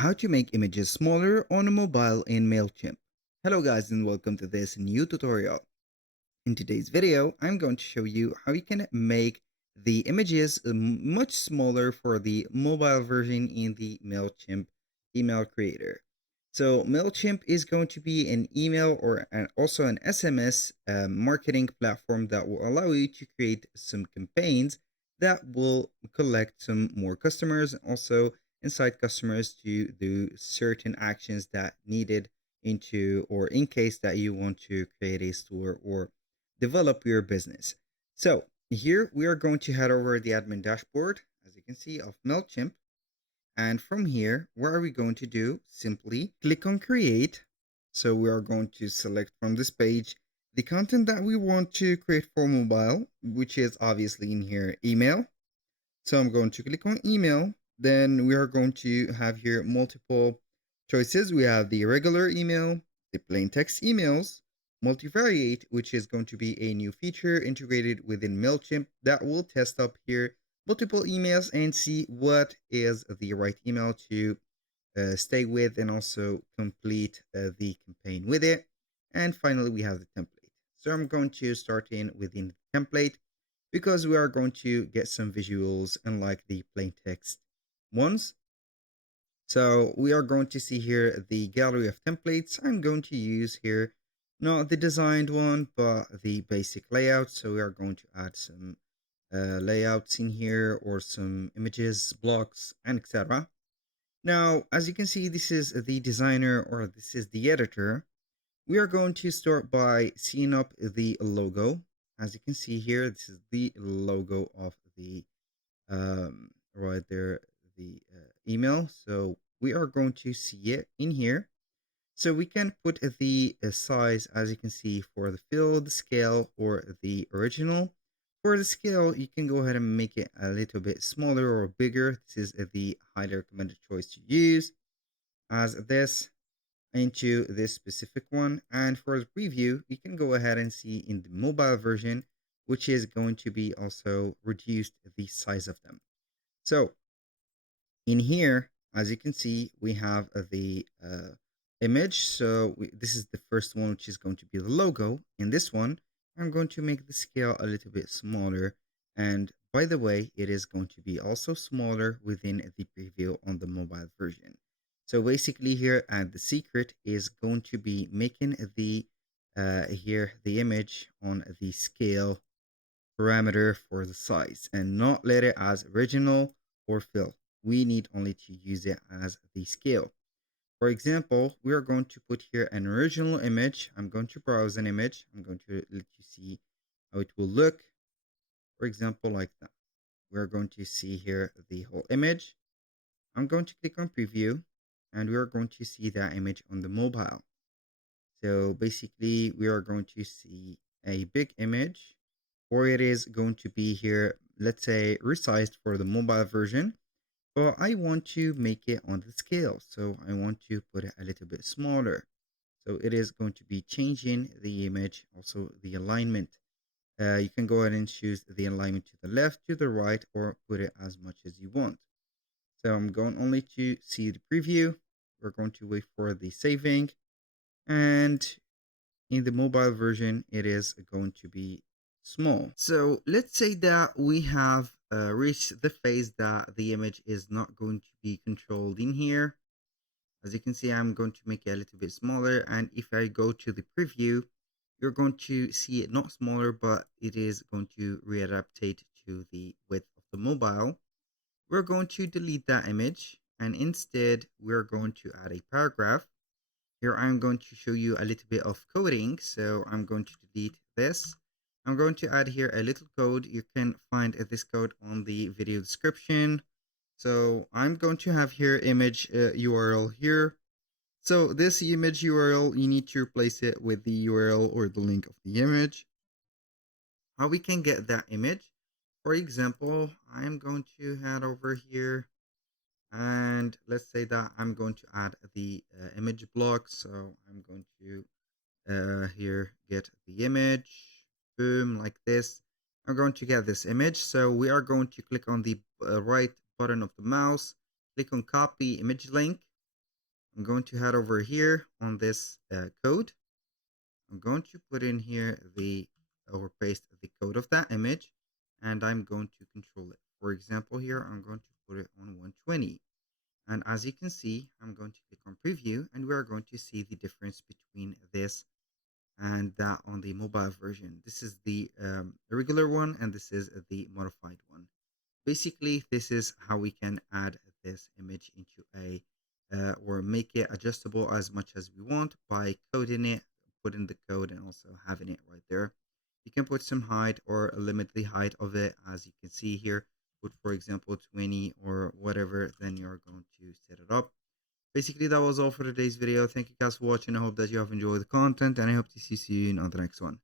How to make images smaller on a mobile in Mailchimp. Hello guys and welcome to this new tutorial. In today's video, I'm going to show you how you can make the images much smaller for the mobile version in the Mailchimp email creator. So Mailchimp is going to be an email or also an SMS marketing platform that will allow you to create some campaigns that will collect some more customers and also incite customers to do certain actions that needed into or in case that you want to create a store or develop your business. So here we are going to head over the admin dashboard, as you can see, of Mailchimp. And from here, what are we going to do? Simply click on create. So we are going to select from this page the content that we want to create for mobile, which is obviously in here email. So I'm going to click on email. Then we are going to have here multiple choices. We have the regular email, the plain text emails, multivariate, which is going to be a new feature integrated within Mailchimp that will test up here multiple emails and see what is the right email to stay with and also complete the campaign with it. And finally, we have the template. So I'm going to start in within the template because we are going to get some visuals unlike the plain text ones. So we are going to see here the gallery of templates. I'm going to use here not the designed one, but the basic layout. So we are going to add some layouts in here or some images, blocks, and etc. Now, as you can see, this is the designer or this is the editor. We are going to start by seeing up the logo. As you can see here, this is the logo of the right there, the email. So we are going to see it in here. So we can put the size, as you can see, for the fill, the scale, or the original. For the scale, you can go ahead and make it a little bit smaller or bigger. This is the highly recommended choice to use as this into this specific one. And for the preview, you can go ahead and see in the mobile version, which is going to be also reduced the size of them. So in here, as you can see, we have the image. So this is the first one, which is going to be the logo. In this one, I'm going to make the scale a little bit smaller. And by the way, it is going to be also smaller within the preview on the mobile version. So basically here, and the secret is going to be making the here the image on the scale parameter for the size and not let it as original or fill. We need only to use it as the scale. For example, we are going to put here an original image. I'm going to browse an image. I'm going to let you see how it will look. For example, like that. We're going to see here the whole image. I'm going to click on preview and we are going to see that image on the mobile. So basically we are going to see a big image, or it is going to be here, let's say resized for the mobile version, but I want to make it on the scale. So I want to put it a little bit smaller. So it is going to be changing the image, also the alignment. You can go ahead and choose the alignment to the left, to the right, or put it as much as you want. So I'm going only to see the preview. We're going to wait for the saving. And in the mobile version, it is going to be small. So let's say that we have reached the phase that the image is not going to be controlled in here. As you can see, I'm going to make it a little bit smaller. And if I go to the preview, you're going to see it not smaller, but it is going to readaptate to the width of the mobile. We're going to delete that image. And instead, we're going to add a paragraph. Here I'm going to show you a little bit of coding. So I'm going to delete this. I'm going to add here a little code. You can find this code on the video description. So I'm going to have here image URL here. So this image URL, you need to replace it with the URL or the link of the image. How we can get that image? For example, I'm going to head over here and let's say that I'm going to add the image block. So I'm going to here get the image, boom, like this. I'm going to get this image. So we are going to click on the right button of the mouse, click on copy image link. I'm going to head over here on this code. I'm going to put in here the or paste the code of that image, and I'm going to control it. For example, here I'm going to put it on 120. And as you can see, I'm going to click on preview, and we are going to see the difference between this and that on the mobile version. This is the regular one, and this is the modified one. Basically, this is how we can add this image into a or make it adjustable as much as we want by coding it, putting the code, and also having it right there. You can put some height or limit the height of it, as you can see here. Put, for example, 20 or whatever, then you're going to set it up. Basically, that was all for today's video. Thank you guys for watching. I hope that you have enjoyed the content, and I hope to see you soon on the next one.